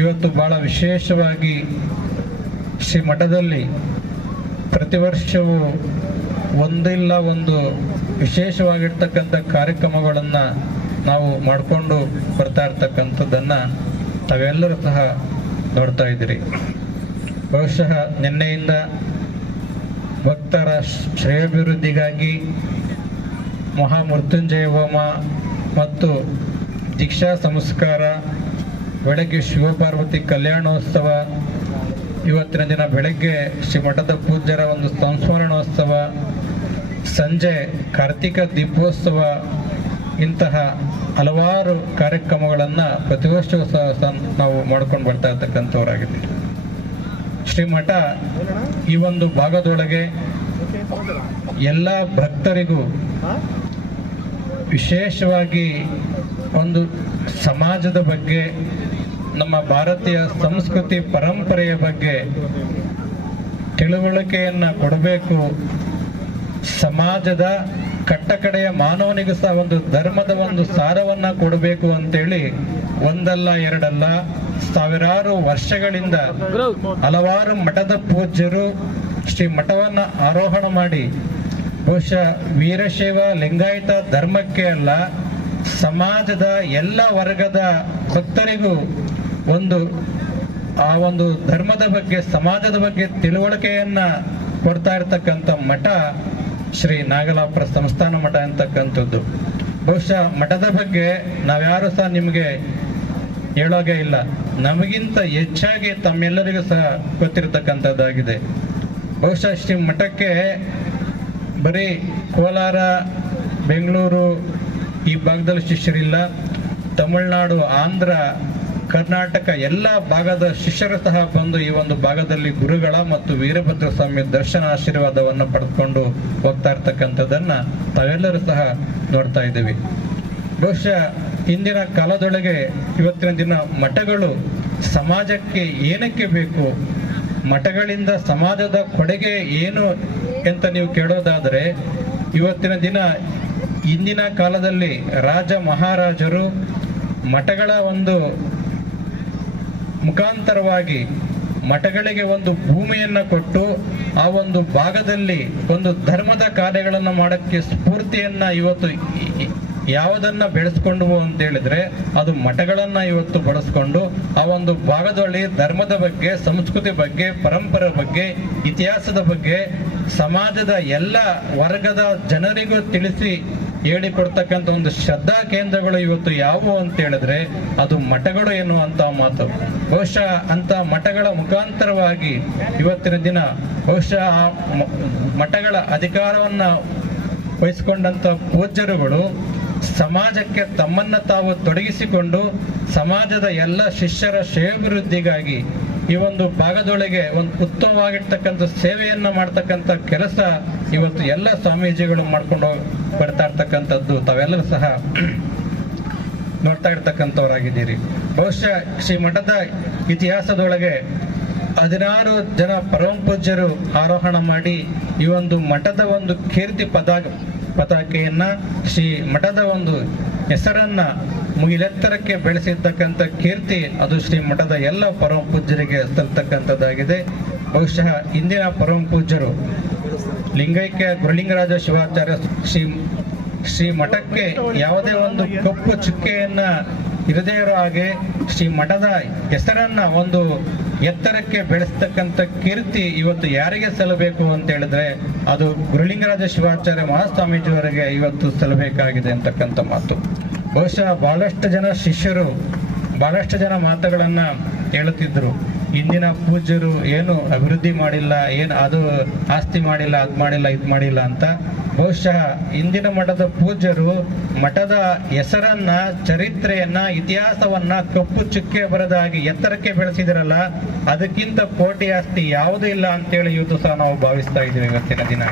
ಇವತ್ತು ಬಹಳ ವಿಶೇಷವಾಗಿ ಶ್ರೀ ಮಠದಲ್ಲಿ ಪ್ರತಿ ವರ್ಷವೂ ಒಂದಿಲ್ಲ ಒಂದು ವಿಶೇಷವಾಗಿರ್ತಕ್ಕಂಥ ಕಾರ್ಯಕ್ರಮಗಳನ್ನು ನಾವು ಮಾಡಿಕೊಂಡು ಬರ್ತಾ ಇರ್ತಕ್ಕಂಥದ್ದನ್ನು ತಾವೆಲ್ಲರೂ ಸಹ ನೋಡ್ತಾ ಇದ್ದೀರಿ. ಬಹುಶಃ ನಿನ್ನೆಯಿಂದ ಭಕ್ತರ ಶ್ರೇಯಾಭಿವೃದ್ಧಿಗಾಗಿ ಮಹಾಮೃತ್ಯುಂಜಯ ಹೋಮ ಮತ್ತು ದೀಕ್ಷಾ ಸಂಸ್ಕಾರ ಬೆಳಗ್ಗೆ ಶಿವಪಾರ್ವತಿ ಕಲ್ಯಾಣೋತ್ಸವ. ಇವತ್ತಿನ ದಿನ ಬೆಳಗ್ಗೆ ಶ್ರೀ ಮಠದ ಪೂಜ್ಯರ ಒಂದು ಸಂಸ್ಮರಣೋತ್ಸವ. ಸಂಜೆ ಕಾರ್ತಿಕ ದೀಪೋತ್ಸವ. ಇಂತಹ ಹಲವಾರು ಕಾರ್ಯಕ್ರಮಗಳನ್ನು ಪ್ರತಿ ವರ್ಷವೂ ಸಹ ನಾವು ಮಾಡ್ಕೊಂಡು ಬರ್ತಾ ಇರ್ತಕ್ಕಂಥವರಾಗಿದ್ದೀವಿ ಶ್ರೀಮಠ ಈ ಒಂದು ಭಾಗದೊಳಗೆ ಎಲ್ಲ ಭಕ್ತರಿಗೂ ವಿಶೇಷವಾಗಿ ಒಂದು ಸಮಾಜದ ಬಗ್ಗೆ ನಮ್ಮ ಭಾರತೀಯ ಸಂಸ್ಕೃತಿ ಪರಂಪರೆಯ ಬಗ್ಗೆ ತಿಳುವಳಿಕೆಯನ್ನು ಕೊಡಬೇಕು. ಸಮಾಜದ ಕಟ್ಟಕಡೆಯ ಮಾನವನಿಗೂ ಸಹ ಒಂದು ಧರ್ಮದ ಒಂದು ಸಾರವನ್ನು ಕೊಡಬೇಕು ಅಂತೇಳಿ ಒಂದಲ್ಲ ಎರಡಲ್ಲ ಸಾವಿರಾರು ವರ್ಷಗಳಿಂದ ಹಲವಾರು ಮಠದ ಪೂಜ್ಯರು ಶ್ರೀ ಮಠವನ್ನ ಆರೋಹಣ ಮಾಡಿ, ಬಹುಶಃ ವೀರಶೈವ ಲಿಂಗಾಯತ ಧರ್ಮಕ್ಕೆ ಅಲ್ಲ, ಸಮಾಜದ ಎಲ್ಲ ವರ್ಗದ ಭಕ್ತರಿಗೂ ಒಂದು, ಆ ಒಂದು ಧರ್ಮದ ಬಗ್ಗೆ, ಸಮಾಜದ ಬಗ್ಗೆ ತಿಳುವಳಿಕೆಯನ್ನ ಕೊಡ್ತಾ ಇರ್ತಕ್ಕಂಥ ಮಠ ಶ್ರೀ ನಾಗಲಾಪುರ ಸಂಸ್ಥಾನ ಮಠ ಅಂತಕ್ಕಂಥದ್ದು. ಬಹುಶಃ ಮಠದ ಬಗ್ಗೆ ನಾವ್ಯಾರು ಸಹ ನಿಮಗೆ ಹೇಳೋಗೆ ಇಲ್ಲ. ನಮಗಿಂತ ಹೆಚ್ಚಾಗಿ ತಮ್ಮೆಲ್ಲರಿಗೂ ಸಹ ಗೊತ್ತಿರತಕ್ಕಂಥದ್ದಾಗಿದೆ. ಬಹುಶಃ ಶ್ರೀ ಮಠಕ್ಕೆ ಬರೀ ಕೋಲಾರ, ಬೆಂಗಳೂರು ಈ ಭಾಗದಲ್ಲಿ ಶಿಷ್ಯರಿಲ್ಲ. ತಮಿಳುನಾಡು, ಆಂಧ್ರ ಕರ್ನಾಟಕ ಎಲ್ಲ ಭಾಗದ ಶಿಷ್ಯರು ಸಹ ಬಂದು ಈ ಒಂದು ಭಾಗದಲ್ಲಿ ಗುರುಗಳ ಮತ್ತು ವೀರಭದ್ರ ಸ್ವಾಮಿ ದರ್ಶನ ಆಶೀರ್ವಾದವನ್ನು ಪಡೆದುಕೊಂಡು ಹೋಗ್ತಾ ಇರ್ತಕ್ಕಂಥದ್ದನ್ನ ತಾವೆಲ್ಲರೂ ಸಹ ನೋಡ್ತಾ ಇದ್ದೀವಿ. ಬಹುಶಃ ಇಂದಿನ ಕಾಲದೊಳಗೆ ಇವತ್ತಿನ ದಿನ ಮಠಗಳು ಸಮಾಜಕ್ಕೆ ಏನಕ್ಕೆ ಬೇಕು? ಮಠಗಳಿಂದ ಸಮಾಜದ ಕೊಡುಗೆ ಏನು ಅಂತ ನೀವು ಕೇಳೋದಾದರೆ, ಇವತ್ತಿನ ದಿನ ಇಂದಿನ ಕಾಲದಲ್ಲಿ ರಾಜ ಮಹಾರಾಜರು ಮಠಗಳ ಒಂದು ಮುಖಾಂತರವಾಗಿ ಮಠಗಳಿಗೆ ಒಂದು ಭೂಮಿಯನ್ನು ಕೊಟ್ಟು ಆ ಒಂದು ಭಾಗದಲ್ಲಿ ಒಂದು ಧರ್ಮದ ಕಾರ್ಯಗಳನ್ನು ಮಾಡಕ್ಕೆ ಸ್ಫೂರ್ತಿಯನ್ನ ಇವತ್ತು ಯಾವುದನ್ನ ಬೆಳೆಸ್ಕೊಂಡು ಅಂತ ಹೇಳಿದ್ರೆ ಅದು ಮಠಗಳನ್ನ ಇವತ್ತು ಬಳಸ್ಕೊಂಡು ಆ ಒಂದು ಭಾಗದಲ್ಲಿ ಧರ್ಮದ ಬಗ್ಗೆ, ಸಂಸ್ಕೃತಿ ಬಗ್ಗೆ, ಪರಂಪರೆ ಬಗ್ಗೆ, ಇತಿಹಾಸದ ಬಗ್ಗೆ, ಸಮಾಜದ ಎಲ್ಲ ವರ್ಗದ ಜನರಿಗೂ ತಿಳಿಸಿ ಹೇಳಿಕೊಡ್ತಕ್ಕಂಥ ಒಂದು ಶ್ರದ್ಧಾ ಕೇಂದ್ರಗಳು ಇವತ್ತು ಯಾವುವು ಅಂತ ಹೇಳಿದ್ರೆ ಅದು ಮಠಗಳು ಎನ್ನುವಂತ ಮಾತು. ಬಹುಶಃ ಅಂತ ಮಠಗಳ ಮುಖಾಂತರವಾಗಿ ಇವತ್ತಿನ ದಿನ ಬಹುಶಃ ಆ ಮಠಗಳ ಅಧಿಕಾರವನ್ನ ವಹಿಸಿಕೊಂಡಂತ ಪೂಜ್ಯರುಗಳು ಸಮಾಜಕ್ಕೆ ತಮ್ಮನ್ನ ತಾವು ತೊಡಗಿಸಿಕೊಂಡು ಸಮಾಜದ ಎಲ್ಲ ಶಿಷ್ಯರ ಶ್ರೇಯೋಭಿವೃದ್ಧಿಗಾಗಿ ಈ ಒಂದು ಭಾಗದೊಳಗೆ ಒಂದು ಉತ್ತಮವಾಗಿರ್ತಕ್ಕಂಥ ಸೇವೆಯನ್ನ ಮಾಡ್ತಕ್ಕಂಥ ಕೆಲಸ ಇವತ್ತು ಎಲ್ಲ ಸ್ವಾಮೀಜಿಗಳು ಮಾಡ್ಕೊಂಡು ಬರ್ತಾ ಇರ್ತಕ್ಕಂಥದ್ದು. ತಾವೆಲ್ಲರೂ ಸಹ ನೋಡ್ತಾ ಇರ್ತಕ್ಕಂಥವ್ರಾಗಿದ್ದೀರಿ. ಬಹುಶಃ ಶ್ರೀ ಮಠದ ಇತಿಹಾಸದೊಳಗೆ ಹದಿನಾರು ಜನ ಪರಮ ಪೂಜ್ಯರು ಆರೋಹಣ ಮಾಡಿ ಈ ಒಂದು ಮಠದ ಒಂದು ಕೀರ್ತಿ ಪದ ಪತಾಕೆಯನ್ನ ಶ್ರೀ ಮಠದ ಒಂದು ಹೆಸರನ್ನ ಮುಗಿಲೆತ್ತರಕ್ಕೆ ಬೆಳೆಸಿರ್ತಕ್ಕಂಥ ಕೀರ್ತಿ ಅದು ಶ್ರೀ ಮಠದ ಎಲ್ಲ ಪರಮ ಪೂಜ್ಯರಿಗೆ ಸಲ್ತಕ್ಕಂಥದ್ದಾಗಿದೆ ಬಹುಶಃ ಇಂದಿನ ಪರಮ ಪೂಜ್ಯರು ಲಿಂಗೈಕ್ಯ ಗುರುಲಿಂಗರಾಜ ಶಿವಾಚಾರ್ಯ ಶ್ರೀ ಶ್ರೀ ಮಠಕ್ಕೆ ಯಾವುದೇ ಒಂದು ಕಪ್ಪು ಚುಕ್ಕೆಯನ್ನ ಇರದೇ ಇರೋ ಹಾಗೆ ಶ್ರೀ ಮಠದ ಹೆಸರನ್ನ ಒಂದು ಎತ್ತರಕ್ಕೆ ಬೆಳೆಸ್ತಕ್ಕಂಥ ಕೀರ್ತಿ ಇವತ್ತು ಯಾರಿಗೆ ಸಲ್ಲಬೇಕು ಅಂತ ಹೇಳಿದ್ರೆ ಅದು ಗುರುಲಿಂಗರಾಜ ಶಿವಾಚಾರ್ಯ ಮಹಾಸ್ವಾಮೀಜಿಯವರಿಗೆ ಇವತ್ತು ಸಲ್ಲಬೇಕಾಗಿದೆ ಅಂತಕ್ಕಂಥ ಮಾತು. ಬಹುಶಃ ಬಹಳಷ್ಟು ಜನ ಶಿಷ್ಯರು ಬಹಳಷ್ಟು ಜನ ಮಾತುಗಳನ್ನು ಹೇಳುತ್ತಿದ್ರು. ಇಂದಿನ ಪೂಜ್ಯರು ಏನು ಅಭಿವೃದ್ಧಿ ಮಾಡಿಲ್ಲ, ಏನು ಅದು ಆಸ್ತಿ ಮಾಡಿಲ್ಲ, ಅದು ಮಾಡಿಲ್ಲ, ಇದು ಮಾಡಿಲ್ಲ ಅಂತ ಬಹುಶಃ ಇಂದಿನ ಮಠದ ಪೂಜ್ಯರು ಮಠದ ಹೆಸರನ್ನ, ಚರಿತ್ರೆಯನ್ನ, ಇತಿಹಾಸವನ್ನ ಕಪ್ಪು ಚುಕ್ಕೆ ಬರದಾಗಿ ಎತ್ತರಕ್ಕೆ ಬೆಳೆಸಿದಿರಲ್ಲ, ಅದಕ್ಕಿಂತ ಕೋಟಿ ಆಸ್ತಿ ಯಾವುದೂ ಇಲ್ಲ ಅಂತೇಳಿ ಇವತ್ತು ಸಹ ನಾವು ಭಾವಿಸ್ತಾ ಇದ್ದೀವಿ ಇವತ್ತಿನ ದಿನ.